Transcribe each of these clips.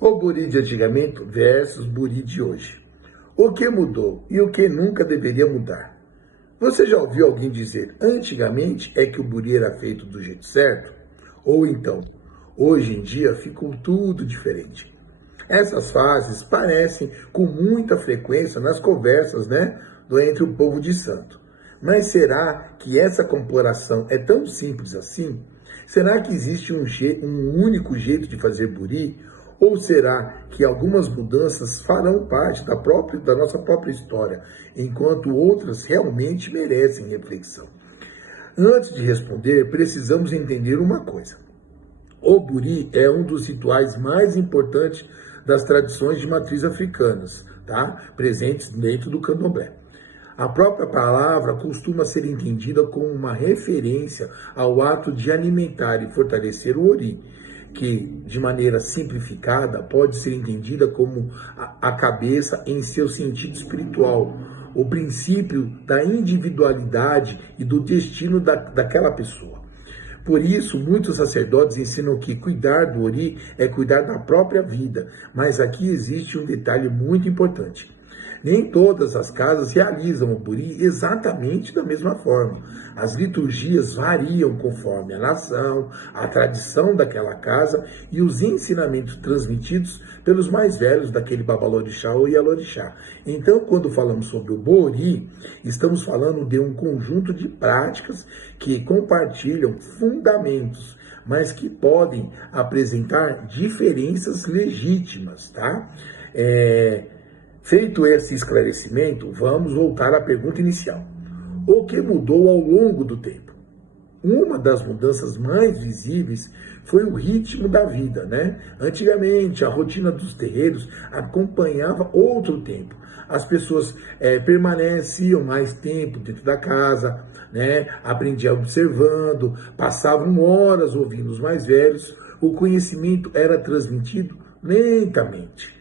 O Buri de antigamente versus Buri de hoje. O que mudou e o que nunca deveria mudar? Você já ouviu alguém dizer antigamente é que o Buri era feito do jeito certo? Ou então, hoje em dia ficou tudo diferente? Essas fases parecem com muita frequência nas conversas, entre o povo de santo. Mas será que essa comparação é tão simples assim? Será que existe um único jeito de fazer buri? Ou será que algumas mudanças farão parte da nossa própria história, enquanto outras realmente merecem reflexão? Antes de responder, precisamos entender uma coisa. O buri é um dos rituais mais importantes das tradições de matriz africanas, tá? Presentes dentro do candomblé. A própria palavra costuma ser entendida como uma referência ao ato de alimentar e fortalecer o ori, que, de maneira simplificada, pode ser entendida como a cabeça em seu sentido espiritual, o princípio da individualidade e do destino daquela pessoa. Por isso, muitos sacerdotes ensinam que cuidar do ori é cuidar da própria vida, mas aqui existe um detalhe muito importante. Nem todas as casas realizam o buri exatamente da mesma forma. As liturgias variam conforme a nação, a tradição daquela casa e os ensinamentos transmitidos pelos mais velhos daquele babalorixá ou ialorixá. Então, quando falamos sobre o bori, estamos falando de um conjunto de práticas que compartilham fundamentos, mas que podem apresentar diferenças legítimas, tá? Feito esse esclarecimento, vamos voltar à pergunta inicial. O que mudou ao longo do tempo? Uma das mudanças mais visíveis foi o ritmo da vida, Antigamente, a rotina dos terreiros acompanhava outro tempo. As pessoas permaneciam mais tempo dentro da casa, aprendiam observando, passavam horas ouvindo os mais velhos. O conhecimento era transmitido lentamente.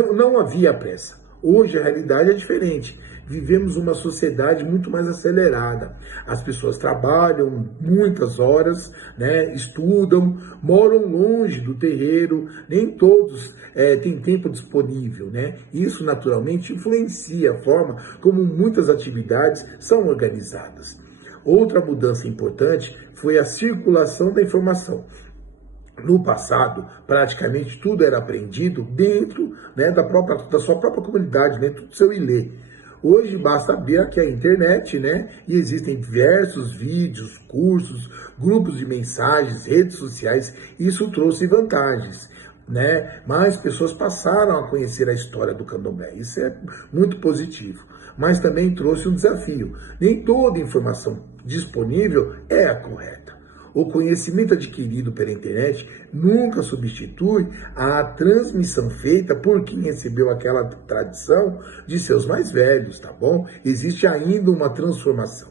Não havia pressa. Hoje a realidade é diferente. Vivemos uma sociedade muito mais acelerada. As pessoas trabalham muitas horas, estudam, moram longe do terreiro, nem todos têm tempo disponível. Isso naturalmente influencia a forma como muitas atividades são organizadas. Outra mudança importante foi a circulação da informação. No passado, praticamente tudo era aprendido dentro da sua própria comunidade, dentro do seu ilê. Hoje basta ver que a internet, e existem diversos vídeos, cursos, grupos de mensagens, redes sociais, isso trouxe vantagens. Mais pessoas passaram a conhecer a história do candomblé, isso é muito positivo, mas também trouxe um desafio. Nem toda informação disponível é a correta. O conhecimento adquirido pela internet nunca substitui a transmissão feita por quem recebeu aquela tradição de seus mais velhos, tá bom? Existe ainda uma transformação.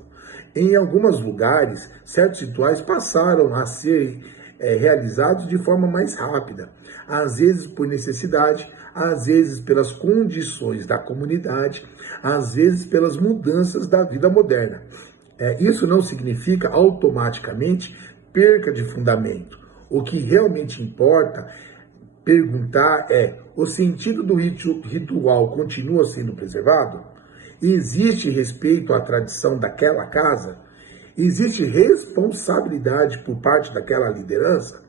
Em alguns lugares, certos rituais passaram a ser realizados de forma mais rápida, às vezes por necessidade, às vezes pelas condições da comunidade, às vezes pelas mudanças da vida moderna. Isso não significa automaticamente perca de fundamento. O que realmente importa perguntar o sentido do ritual continua sendo preservado? Existe respeito à tradição daquela casa? Existe responsabilidade por parte daquela liderança?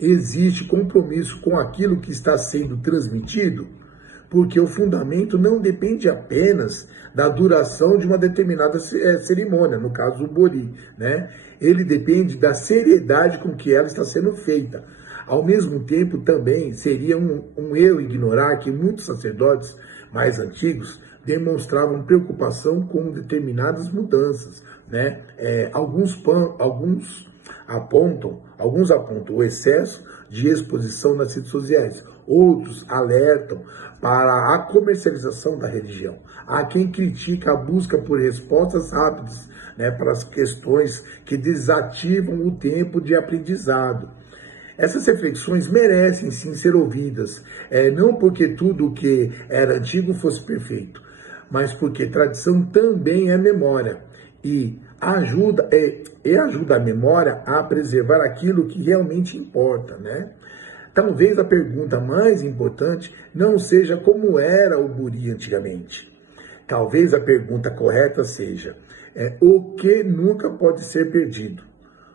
Existe compromisso com aquilo que está sendo transmitido? Porque o fundamento não depende apenas da duração de uma determinada cerimônia, no caso o bori, Ele depende da seriedade com que ela está sendo feita. Ao mesmo tempo, também seria um erro ignorar que muitos sacerdotes mais antigos demonstravam preocupação com determinadas mudanças, Alguns apontam o excesso de exposição nas redes sociais. Outros alertam para a comercialização da religião. Há quem critica a busca por respostas rápidas, para as questões que desativam o tempo de aprendizado. Essas reflexões merecem sim ser ouvidas, não porque tudo o que era antigo fosse perfeito, mas porque tradição também é memória e ajuda a memória a preservar aquilo que realmente importa, Talvez a pergunta mais importante não seja como era o Buri antigamente. Talvez a pergunta correta seja o que nunca pode ser perdido.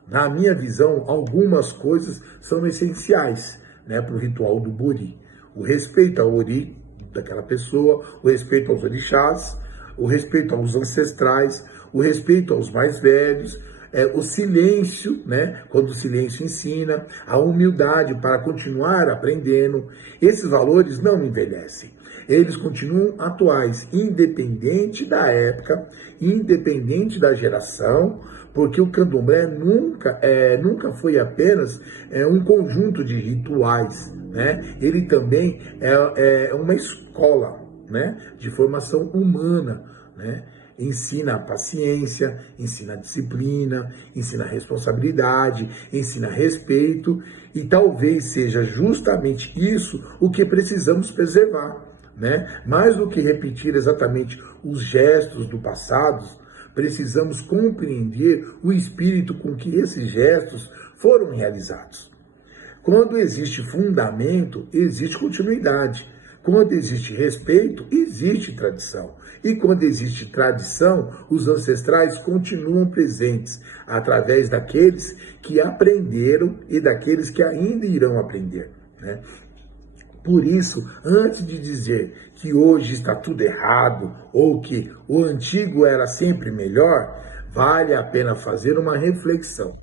Na minha visão, algumas coisas são essenciais, né, para o ritual do Buri. O respeito ao Ori daquela pessoa, o respeito aos orixás, o respeito aos ancestrais, o respeito aos mais velhos, o silêncio, né, quando o silêncio ensina, a humildade para continuar aprendendo. Esses valores não envelhecem. Eles continuam atuais, independente da época, independente da geração, porque o candomblé nunca foi apenas um conjunto de rituais, né? Ele também é uma escola, né, de formação humana, né? Ensina a paciência, ensina a disciplina, ensina a responsabilidade, ensina respeito, e talvez seja justamente isso o que precisamos preservar, né? Mais do que repetir exatamente os gestos do passado, precisamos compreender o espírito com que esses gestos foram realizados. Quando existe fundamento, existe continuidade. Quando existe respeito, existe tradição. E quando existe tradição, os ancestrais continuam presentes através daqueles que aprenderam e daqueles que ainda irão aprender, né? Por isso, antes de dizer que hoje está tudo errado ou que o antigo era sempre melhor, vale a pena fazer uma reflexão.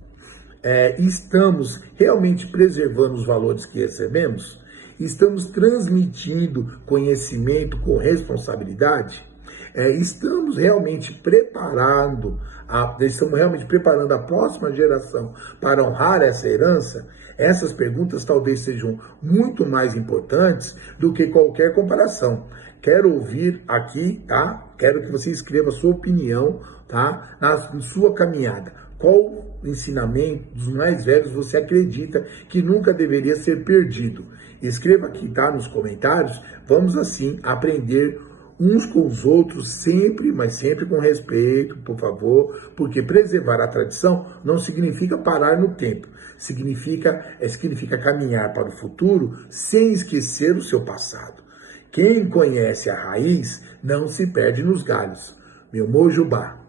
Estamos realmente preservando os valores que recebemos? Estamos transmitindo conhecimento com responsabilidade? Estamos realmente preparando a próxima geração para honrar essa herança? Essas perguntas talvez sejam muito mais importantes do que qualquer comparação. Quero ouvir aqui, tá? Quero que você escreva a sua opinião, tá? Na sua caminhada. Qual ensinamento dos mais velhos você acredita que nunca deveria ser perdido? Escreva aqui, tá? Nos comentários. Vamos assim aprender uns com os outros, sempre, mas sempre com respeito, por favor, porque preservar a tradição não significa parar no tempo, significa caminhar para o futuro sem esquecer o seu passado. Quem conhece a raiz não se perde nos galhos. Meu Mojubá.